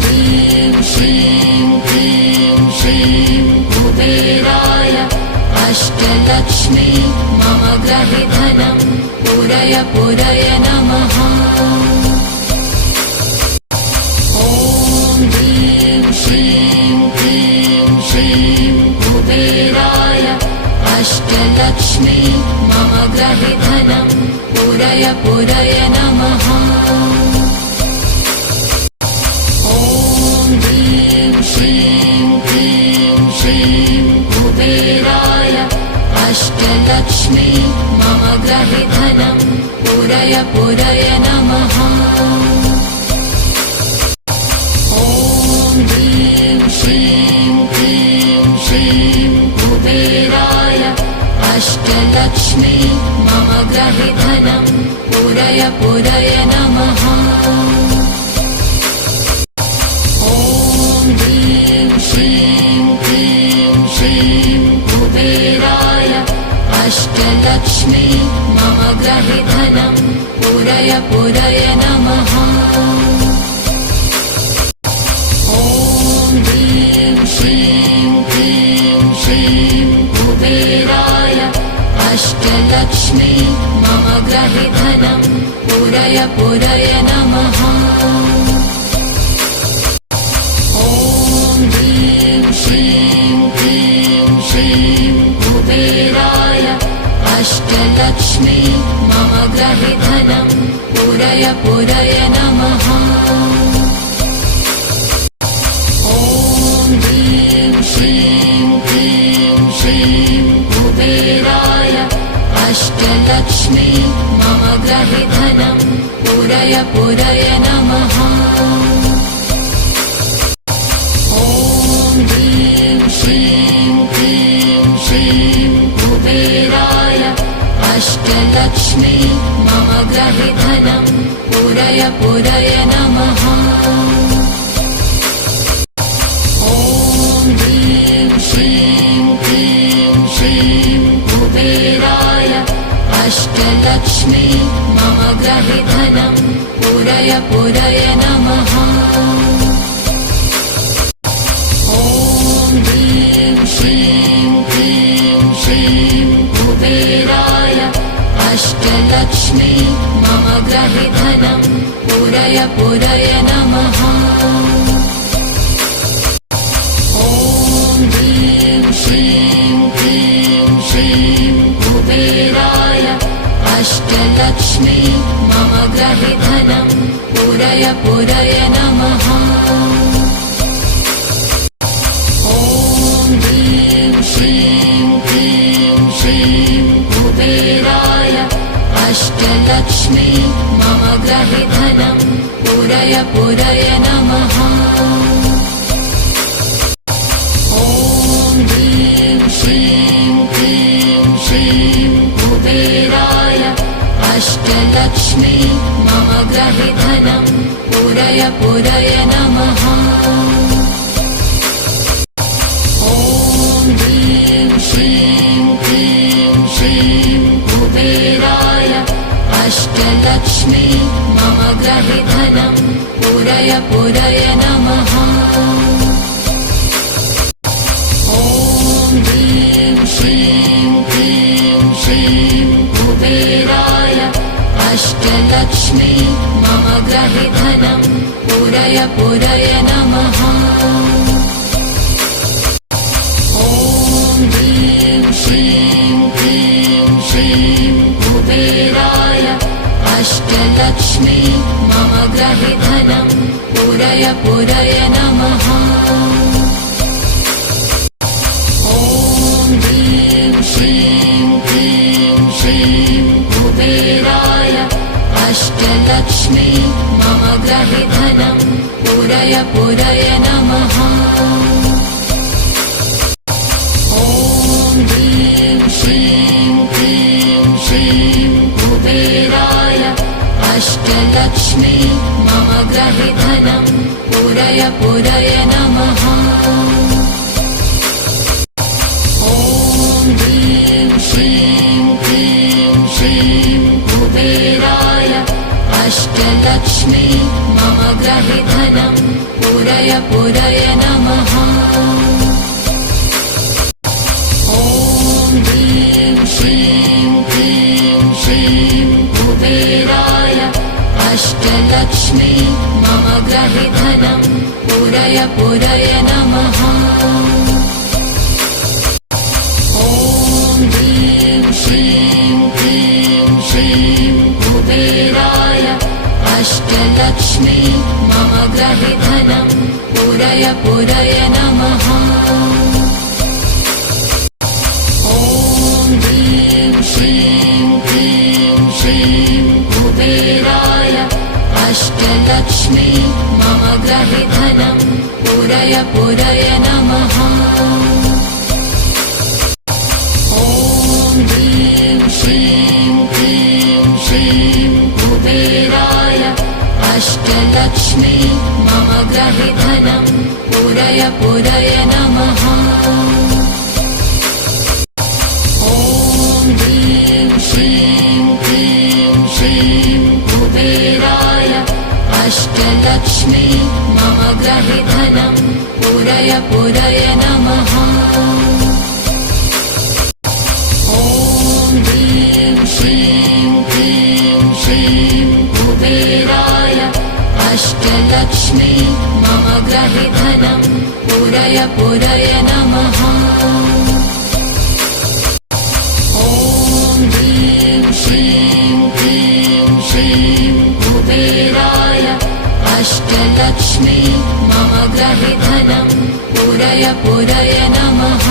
ह्रीं श्रीं क्लीं श्रीं कुबेराय अष्टलक्ष्मी मम ग्रहे धनं पुरय पुरय नमः। ॐ ह्रीं श्रीं क्लीं श्रीं कुबेराय अष्टलक्ष्मी मम ग्रहे धनं पुरय पुरय नमः। ॐ ह्रीं श्रीं क्लीं श्रीं कुबेराय अष्टलक्ष्मी मम ग्रहे धनं पुरय पुरय नमः। ॐ ह्रीं श्रीं क्लीं श्रीं कुबेराय अष्टलक्ष्मी मम ग्रहे धनं पुरय पुरय नमः। ॐ ह्रीं श्रीं क्लीं श्रीं कुबेराय अष्टलक्ष्मी मम ग्रहे धनं पुरय पुरय नमः। ॐ ह्रीं श्रीं क्लीं श्रीं कुबेराय अष्टलक्ष्मी मम ग्रहे धनं पुरय पुरय नमः। ॐ ह्रीं श्रीं क्लीं श्रीं कुबेराय अष्टलक्ष्मी मम ग्रहे धनं पुरय पुरय नमः। ॐ ह्रीं श्रीं क्लीं श्रीं कुबेराय अष्टलक्ष्मी मम ग्रहे धनं पुरय पुरय नमः। ॐ ह्रीं श्रीं क्लीं श्रीं कुबेराय अष्टलक्ष्मी मम ग्रहे धनं पुरय पुरय नमः। ॐ ह्रीं श्रीं क्लीं श्रीं कुबेराय अष्टलक्ष्मी मम ग्रहे धनं पुरय पुरय नमः। ॐ ह्रीं श्रीं क्लीं श्रीं कुबेराय अष्टलक्ष्मी मम ग्रहे धनं पुरय पुरय नमः। ॐ ह्रीं श्रीं क्लीं श्रीं कुबेराय अष्टलक्ष्मी मम ग्रहे धनं पुरय पुरय नमः। ॐ ह्रीं श्रीं क्लीं श्रीं कुबेराय अष्टलक्ष्मी मम ग्रहे धनं पुरय पुरय नमः। ॐ ह्रीं श्रीं क्लीं श्रीं कुबेराय अष्टलक्ष्मी मम ग्रहे धनं पुरय पुरय नमः। ॐ ह्रीं श्रीं क्लीं श्रीं कुबेराय अष्टलक्ष्मी मम ग्रहे धनं पुरय पुरय नमः। ॐ ह्रीं श्रीं क्लीं श्रीं कुबेराय अष्टलक्ष्मी मम ग्रहे धनं पुरय पुरय नमः। ॐ ह्रीं श्रीं क्लीं श्रीं कुबेराय अष्टलक्ष्मी मम ग्रहे धनं पुरय पुरय नमः। ॐ ह्रीं श्रीं क्लीं श्रीं कुबेराय अष्टलक्ष्मी मम ग्रहे धनं पुरय पुरय नमः। ॐ ह्रीं श्रीं क्लीं श्रीं कुबेराय अष्टलक्ष्मी मम ग्रहे धनं पुरय पुरय नमः। ॐ ह्रीं श्रीं क्लीं श्रीं कुबेराय अष्टलक्ष्मी मम ग्रहे धनं पुरय पूरय पूरय नमः। ॐ ह्रीं श्रीं क्लीं श्रीं कुबेराय अष्टलक्ष्मी मम गृहे धनं पूरय पूरय नमः। ॐ ह्रीं श्रीं क्लीं श्रीं कुबेराय अष्टलक्ष्मी मम गृहे धनं पूरय पूरय नमः। ॐ ह्रीं श्रीं क्लीं श्रीं कुबेराय अष्टलक्ष्मी मम गृहे धनं पूरय पूरय नमः। ॐ ह्रीं श्रीं क्लीं श्रीं कुबेराय अष्टलक्ष्मी मम गृहे धनं पूरय पूरय नमः। ॐ ह्रीं श्रीं क्लीं श्रीं कुबेराय अष्टलक्ष्मी मम गृहे धनं पूरय पूरय नमः। ॐ ह्रीं श्रीं क्लीं श्रीं कुबेराय अष्टलक्ष्मी मम गृहे धनं पूरय पूरय नमः। ॐ ह्रीं श्रीं क्लीं श्रीं कुबेराय अष्टलक्ष्मी मम गृहे धनं पूरय पूरय नमः।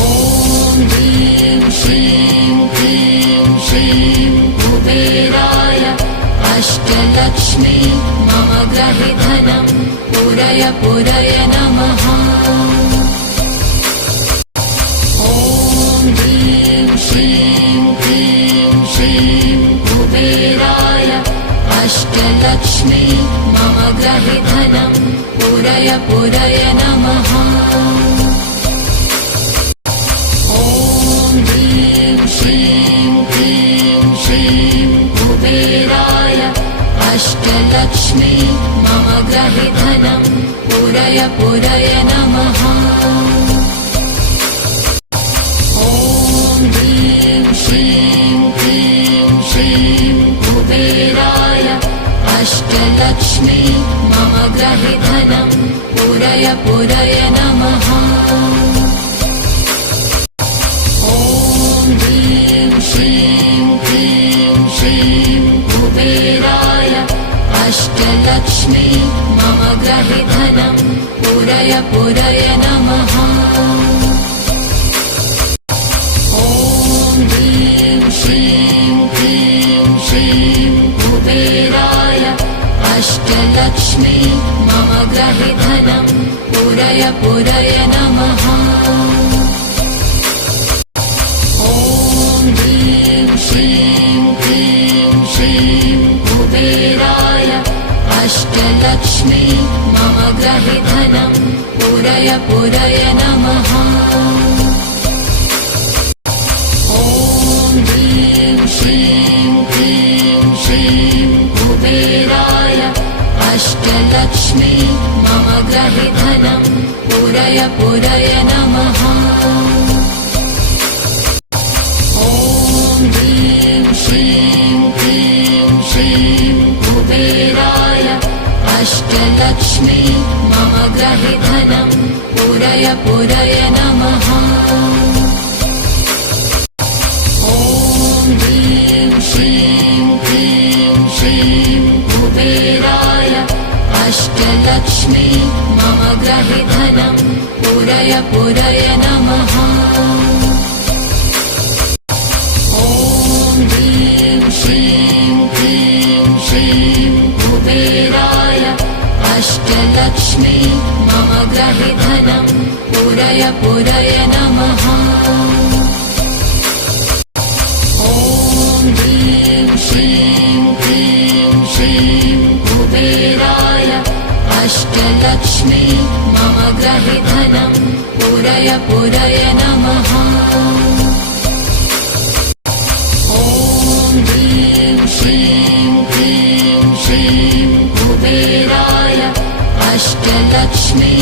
ॐ ह्रीं श्रीं क्लीं श्रीं कुबेराय अष्टलक्ष्मी मम गृहे धनं पूरय पूरय नमः। ॐ ह्रीं श्रीं क्लीं श्रीं कुबेराय अष्टलक्ष्मी मम गृहे धनं पूरय पूरय नमः। ॐ ह्रीं श्रीं क्लीं श्रीं कुबेराय अष्टलक्ष्मी मम गृहे धनं पूरय पूरय नमः। ॐ ह्रीं श्रीं क्लीं श्रीं कुबेराय अष्टलक्ष्मी मम गृहे धनं पूरय पूरय नमः। ॐ ह्रीं श्रीं क्लीं श्रीं कुबेराय अष्टलक्ष्मी मम गृहे धनं पूरय पूरय नमः। ॐ ह्रीं श्रीं क्लीं श्रीं कुबेराय अष्टलक्ष्मी मम गृहे धनं पूरय पूरय नमः। ॐ ह्रीं श्रीं क्लीं श्रीं कुबेराय अष्टलक्ष्मी मम गृहे धनं पूरय पूरय नमः। ॐ ह्रीं श्रीं क्लीं श्रीं कुबेराय अष्टलक्ष्मी मम गृहे धनं पूरय पूरय नमः। ॐ ह्रीं श्रीं क्लीं श्रीं कुबेराय अष्टलक्ष्मी मम गृहे धनं पूरय पूरय नमः। ॐ ह्रीं श्रीं क्लीं श्रीं कुबेराय अष्टलक्ष्मी मम गृहे धनं पूरय पूरय नमः। ॐ ह्रीं श्रीं क्लीं श्रीं कुबेराय अष्टलक्ष्मी मम गृहे धनं पूरय पूरय नमः। ॐ ह्रीं श्रीं क्लीं श्रीं कुबेराय अष्टलक्ष्मी मम गृहे धनं पूरय पूरय नमः। ॐ ह्रीं श्रीं क्लीं श्रीं अष्टलक्ष्मी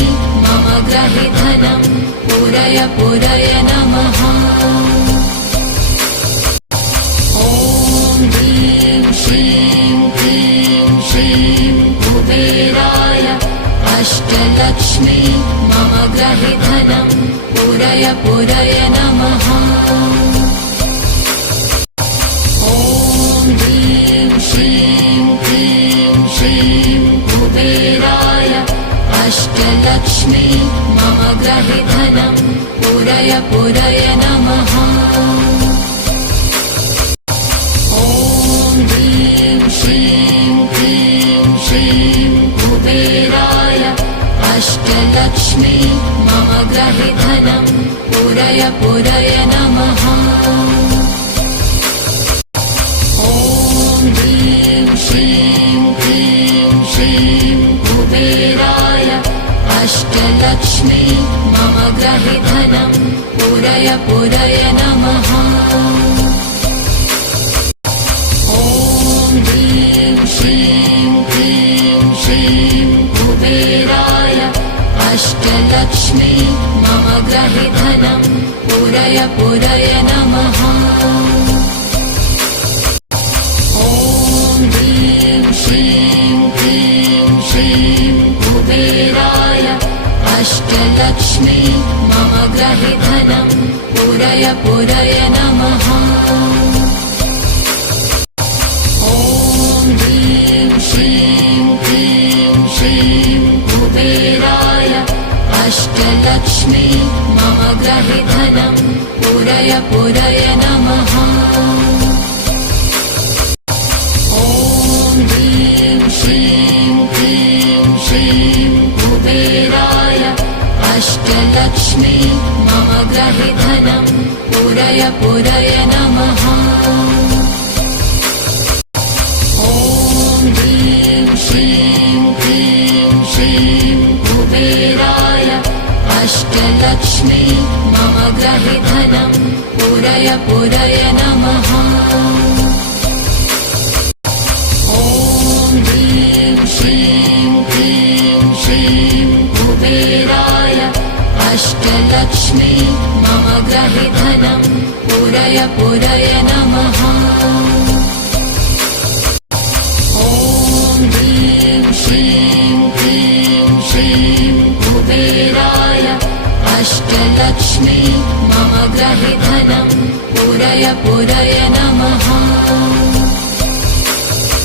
मम ग्रहे धनं पूरय पूरय नमः। ॐ ह्रीं श्रीं क्लीं श्रीं कुबेराय अष्टलक्ष्मी मम ग्रहे धनं पूरय पूरय नमः। ॐ ह्रीं श्रीं क्लीं श्रीं कुबेराय अष्टलक्ष्मी मम ग्रहे धनं पूरय पूरय नमः। ॐ ह्रीं श्रीं क्लीं श्रीं कुबेराय अष्टलक्ष्मी मम ग्रहे धनं पूरय पूरय नमः। ॐ ह्रीं श्रीं क्लीं श्रीं कुबेराय अष्टलक्ष्मी मम ग्रहे धनं पूरय पूरय नमः। ॐ ह्रीं श्रीं क्लीं श्रीं कुबेराय अष्टलक्ष्मी मम ग्रहे धनं पूरय पूरय नमः। ॐ ह्रीं श्रीं क्लीं श्रीं कुबेराय अष्टलक्ष्मी मम ग्रहे धनं पूरय पूरय नमः। ॐ ह्रीं श्रीं क्लीं श्रीं कुबेराय अष्टलक्ष्मी मम ग्रहे धनं पूरय पूरय नमः। ॐ ह्रीं श्रीं क्लीं श्रीं कुबेराय अष्टलक्ष्मी मम ग्रहे धनं पूरय पूरय नमः। ॐ ह्रीं श्रीं क्लीं श्रीं कुबेराय अष्टलक्ष्मी मम ग्रहे धनं पूरय पूरय नमः। ॐ ह्रीं श्रीं क्लीं श्रीं कुबेराय अष्टलक्ष्मी मम ग्रहे धनं पूरय पूरय नमः। ॐ ह्रीं श्रीं क्लीं श्रीं कुबेराय अष्टलक्ष्मी मम ग्रहे धनं पूरय पूरय नमः।